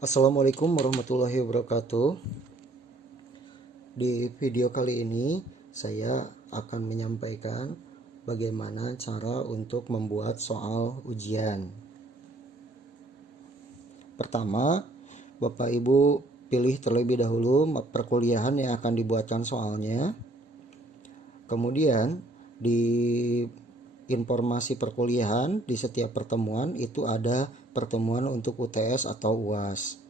Assalamualaikum warahmatullahi wabarakatuh. Di video kali ini saya akan menyampaikan bagaimana cara untuk membuat soal ujian. Pertama, Bapak Ibu pilih terlebih dahulu perkuliahan yang akan dibuatkan soalnya. Kemudian di informasi perkuliahan di setiap pertemuan itu ada pertemuan untuk UTS atau UAS.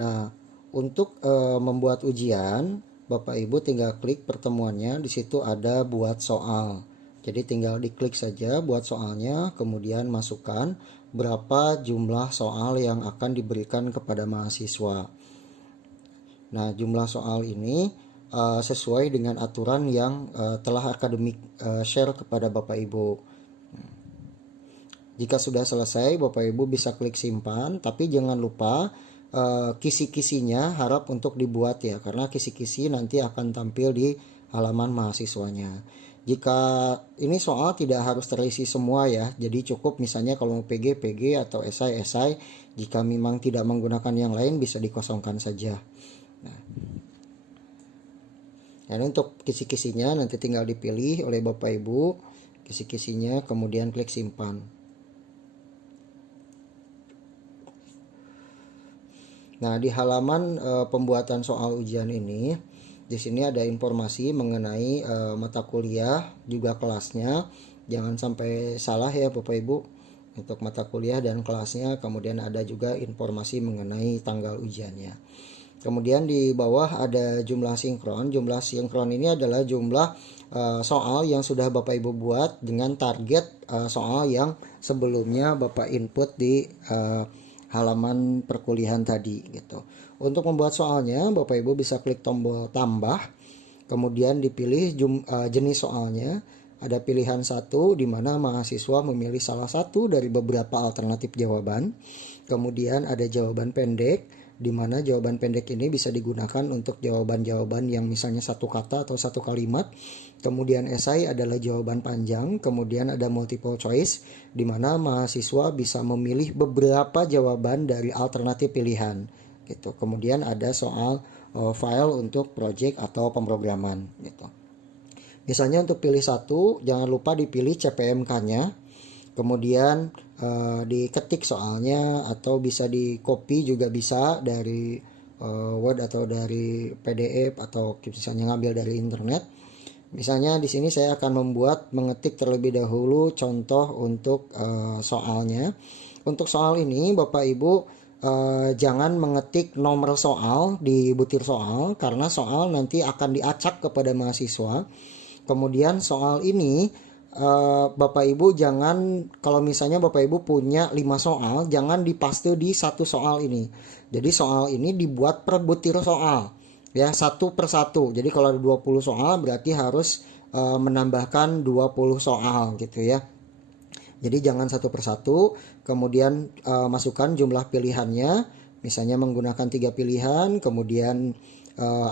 Nah, untuk membuat ujian, Bapak Ibu tinggal klik pertemuannya, di situ ada buat soal. Jadi tinggal diklik saja buat soalnya, kemudian masukkan berapa jumlah soal yang akan diberikan kepada mahasiswa. Nah, jumlah soal ini sesuai dengan aturan yang telah akademik share kepada Bapak Ibu. Jika sudah selesai, Bapak Ibu bisa klik simpan, tapi jangan lupa kisi-kisinya harap untuk dibuat ya, karena kisi-kisi nanti akan tampil di halaman mahasiswanya. Jika ini soal tidak harus terisi semua ya, jadi cukup misalnya kalau mau PG, PG atau esai. Jika memang tidak menggunakan yang lain bisa dikosongkan saja. Nah, untuk kisi-kisinya nanti tinggal dipilih oleh Bapak Ibu kisi-kisinya, kemudian klik simpan. Nah, di halaman pembuatan soal ujian ini, di sini ada informasi mengenai mata kuliah, juga kelasnya. Jangan sampai salah ya Bapak Ibu, untuk mata kuliah dan kelasnya. Kemudian ada juga informasi mengenai tanggal ujiannya. Kemudian di bawah ada jumlah sinkron. Jumlah sinkron ini adalah jumlah soal yang sudah Bapak Ibu buat dengan target soal yang sebelumnya Bapak input di halaman perkuliahan tadi gitu. Untuk membuat soalnya, Bapak Ibu bisa klik tombol tambah, kemudian dipilih jenis soalnya. Ada pilihan satu di mana mahasiswa memilih salah satu dari beberapa alternatif jawaban. Kemudian ada jawaban pendek, di mana jawaban pendek ini bisa digunakan untuk jawaban-jawaban yang misalnya satu kata atau satu kalimat. Kemudian esai adalah jawaban panjang. Kemudian ada multiple choice, di mana mahasiswa bisa memilih beberapa jawaban dari alternatif pilihan gitu. Kemudian ada soal file untuk project atau pemrograman gitu. Misalnya untuk pilih satu, jangan lupa dipilih CPMK-nya. Kemudian diketik soalnya, atau bisa di copy juga bisa dari Word atau dari PDF, atau misalnya ngambil dari internet. Misalnya di sini saya akan mengetik terlebih dahulu contoh untuk soalnya. Untuk soal ini Bapak Ibu jangan mengetik nomor soal di butir soal, karena soal nanti akan diacak kepada mahasiswa. Kemudian soal ini Bapak Ibu jangan, kalau misalnya Bapak Ibu punya 5 soal, jangan dipaste di satu soal ini. Jadi soal ini dibuat per butir soal ya, satu per satu. Jadi kalau ada 20 soal berarti harus menambahkan 20 soal gitu ya. Jadi jangan satu per satu. Kemudian masukkan jumlah pilihannya, misalnya menggunakan 3 pilihan, kemudian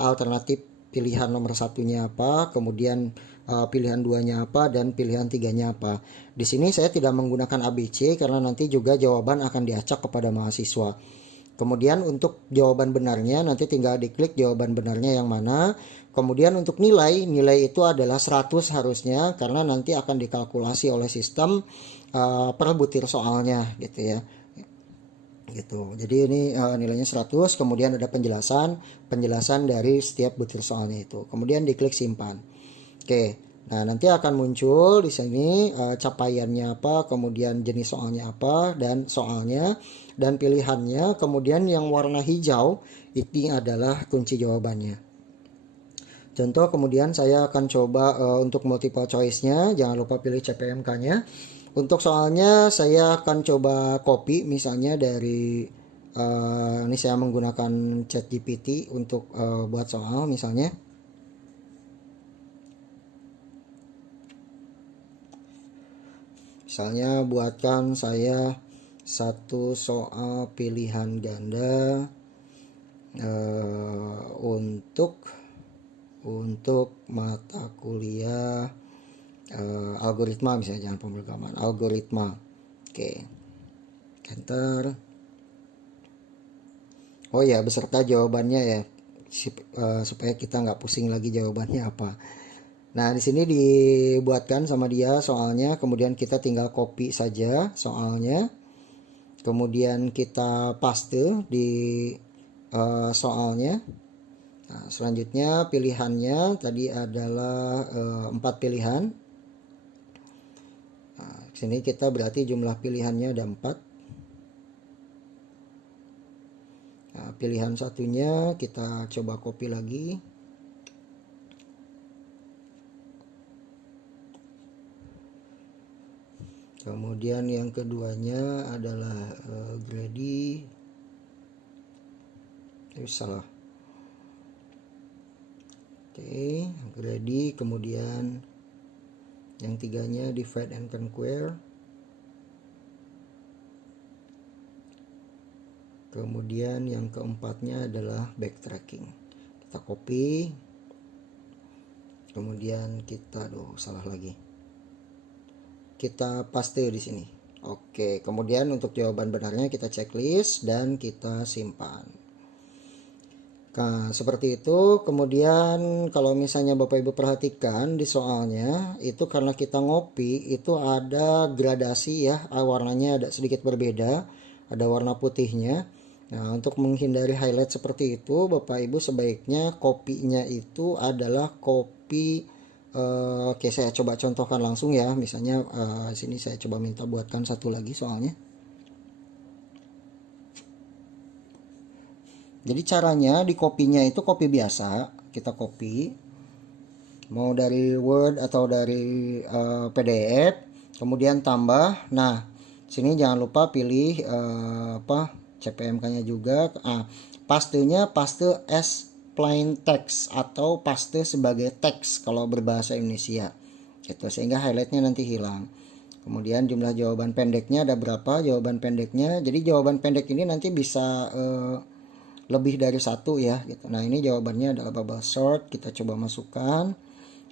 alternatif pilihan nomor satunya apa, kemudian pilihan duanya apa, dan pilihan tiganya apa. Di sini saya tidak menggunakan ABC karena nanti juga jawaban akan diacak kepada mahasiswa. Kemudian untuk jawaban benarnya nanti tinggal diklik jawaban benarnya yang mana. Kemudian untuk nilai itu adalah 100 harusnya, karena nanti akan dikalkulasi oleh sistem per butir soalnya gitu ya. Gitu. Jadi ini nilainya 100, kemudian ada penjelasan dari setiap butir soalnya itu. Kemudian diklik simpan. Oke. Nah, nanti akan muncul di sini capaiannya apa, kemudian jenis soalnya apa, dan soalnya dan pilihannya. Kemudian yang warna hijau ini adalah kunci jawabannya. Contoh, kemudian saya akan coba untuk multiple choice-nya. Jangan lupa pilih CPMK-nya. Untuk soalnya saya akan coba copy misalnya dari ini saya menggunakan ChatGPT untuk buat soal misalnya. Misalnya buatkan saya satu soal pilihan ganda untuk mata kuliah algoritma, misalnya, jangan pemrograman, algoritma. Oke, enter. Oh ya, beserta jawabannya ya, supaya kita nggak pusing lagi jawabannya apa. Nah, di sini dibuatkan sama dia soalnya, kemudian kita tinggal copy saja soalnya, kemudian kita paste di soalnya. Nah, selanjutnya pilihannya tadi adalah 4 pilihan. Nah, sini kita berarti jumlah pilihannya ada 4. Nah, pilihan satunya kita coba copy lagi. Kemudian yang keduanya adalah Grady. Salah. Oke, Grady. Kemudian yang tiganya divide and conquer. Kemudian yang keempatnya adalah backtracking. Kita copy. Kemudian kita, salah lagi. Kita paste di sini. Oke, kemudian untuk jawaban benarnya kita checklist dan kita simpan. Nah, seperti itu. Kemudian kalau misalnya Bapak Ibu perhatikan di soalnya, itu karena kita ngopi, itu ada gradasi ya, warnanya ada sedikit berbeda, ada warna putihnya. Nah, untuk menghindari highlight seperti itu, Bapak Ibu sebaiknya kopinya itu adalah kopi. Oke, saya coba contohkan langsung ya. Misalnya sini saya coba minta buatkan satu lagi soalnya. Jadi caranya di kopinya itu kopi biasa, kita copy mau dari Word atau dari PDF, kemudian tambah. Nah, sini jangan lupa pilih CPMK-nya juga. Pastenya paste as plain text atau paste sebagai teks kalau berbahasa Indonesia gitu, sehingga highlightnya nanti hilang. Kemudian jumlah jawaban pendeknya ada berapa jawaban pendeknya. Jadi jawaban pendek ini nanti bisa lebih dari satu ya gitu. Nah, ini jawabannya adalah bubble sort. Kita coba masukkan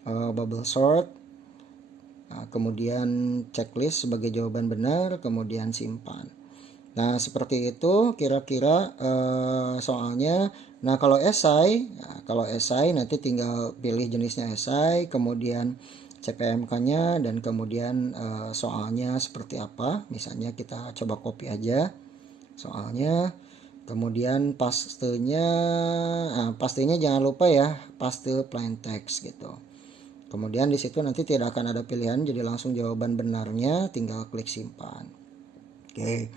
bubble sort. Nah, kemudian checklist sebagai jawaban benar, kemudian simpan. Nah, seperti itu kira-kira soalnya. Nah, kalau esai nanti tinggal pilih jenisnya esai, kemudian CPMK-nya, dan kemudian soalnya seperti apa. Misalnya kita coba copy aja soalnya. Kemudian pastenya jangan lupa ya, paste plain text gitu. Kemudian di situ nanti tidak akan ada pilihan, jadi langsung jawaban benarnya, tinggal klik simpan. Oke.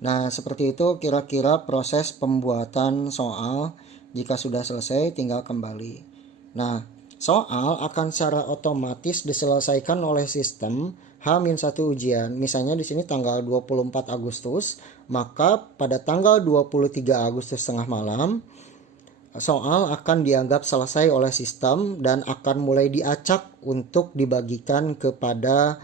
Nah, seperti itu kira-kira proses pembuatan soal. Jika sudah selesai, tinggal kembali. Nah, soal akan secara otomatis diselesaikan oleh sistem H-1 ujian. Misalnya di sini tanggal 24 Agustus, maka pada tanggal 23 Agustus tengah malam, soal akan dianggap selesai oleh sistem dan akan mulai diacak untuk dibagikan kepada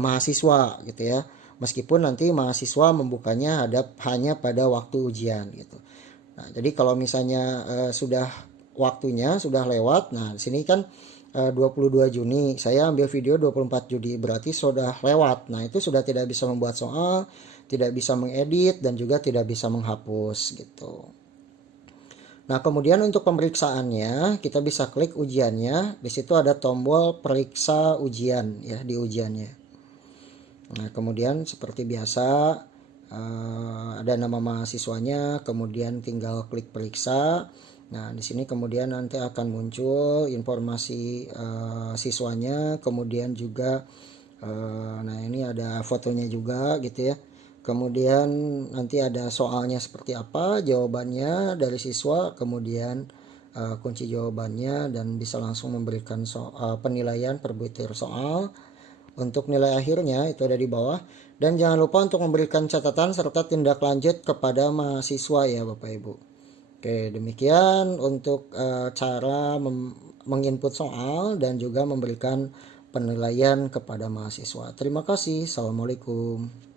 mahasiswa gitu ya. Meskipun nanti mahasiswa membukanya hanya pada waktu ujian gitu. Nah, jadi kalau misalnya sudah waktunya sudah lewat, nah di sini kan 22 Juni, saya ambil video 24 Juni, berarti sudah lewat. Nah, itu sudah tidak bisa membuat soal, tidak bisa mengedit, dan juga tidak bisa menghapus gitu. Nah, kemudian untuk pemeriksaannya, kita bisa klik ujiannya. Di situ ada tombol periksa ujian ya di ujiannya. Nah, kemudian seperti biasa ada nama mahasiswanya, kemudian tinggal klik periksa. Nah, di sini kemudian nanti akan muncul informasi siswanya, kemudian juga nah ini ada fotonya juga gitu ya. Kemudian nanti ada soalnya seperti apa, jawabannya dari siswa, kemudian kunci jawabannya, dan bisa langsung memberikan penilaian per butir soal. Untuk nilai akhirnya itu ada di bawah. Dan jangan lupa untuk memberikan catatan serta tindak lanjut kepada mahasiswa ya Bapak Ibu. Oke, demikian untuk cara menginput soal dan juga memberikan penilaian kepada mahasiswa. Terima kasih. Assalamualaikum.